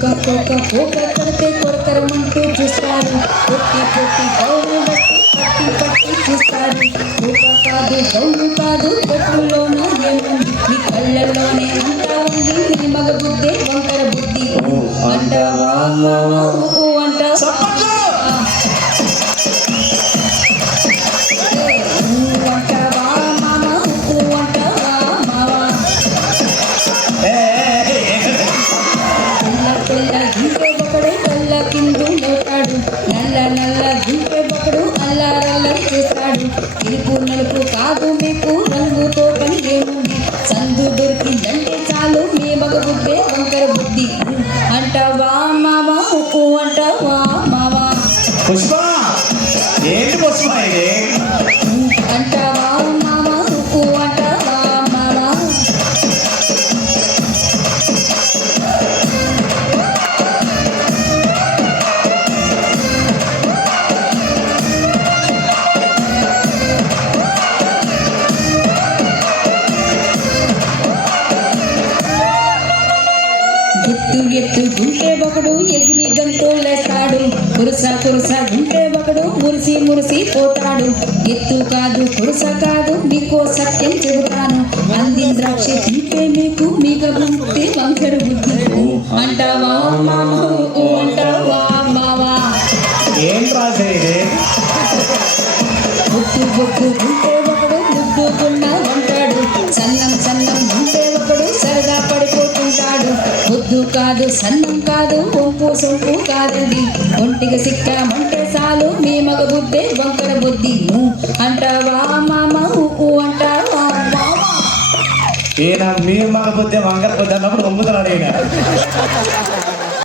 కోక కడితే కొరకరమంటూ చూస్తారు. పొట్టి పొట్టి గౌను బట్టి పట్టి పట్టి చూస్తారు. కోక కాదు గౌను కాదు కొట్టులోన ఏముంది నీ కళ్ళల్లోనే అంతా ఉంది నీ మగ బుద్ధి వంకర బుద్ధి అంటావా మావా అంటావా నల్ల గుంటె ఒకడు అల్లారల్లరి చేస్తాడు. ఇరుపు నలుపు కాదు మీకు రంగుతో పని ఏముంది సందు దొరికిందంటే చాలు మీ మగ బుద్ధే వంకర బుద్ధి అంటావా మావా అంటావా మావా పుష్ప ఏంటి పుష్ప ఇది అంటావా మావా అంటావా మావా ఎత్తు గుంటే ఒకడు ఎగిరి గంటోలేస్తాడు. కురుస గుంటే ఒకడు మురిసి మురిసి పోతాడు. ఎత్తు కాదు కురుస కాదు నీకో సత్యం చెబుతాను. అంది ద్రాక్ష తింటే మీకు మీగ బుద్ధి వంకర బుద్ధి అంటావా మావా అంటావా మావా ఏం రాసేది బొట్టు బొట్టు గుంటే ఒకడు ముద్దుకున్న ఉంటాడు. సన్నం గుంటే ఒకడు సరదా పడిపోతుంటాడు. ముద్దు కాదు సన్నం కాదు ఒంపు సొంపు కాదండి ఒంటిగా సిక్కామంటే చాలు మీ మగ బుద్ధే వంకర బుద్ధి అంటావా మామ అంటావా మామ ఈయన మీ మగ బుద్ధి వంకర బుద్ధి అన్నప్పుడు ఒమ్ముతున్నాడు ఈయన.